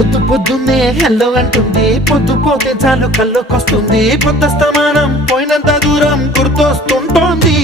పొద్దున్నే హెల్లో అంటుంది, పొద్దు పోతే చాలు కళ్ళొకొస్తుంది, పొద్దస్తమానం పోయినంత దూరం గుర్తొస్తుంటోంది.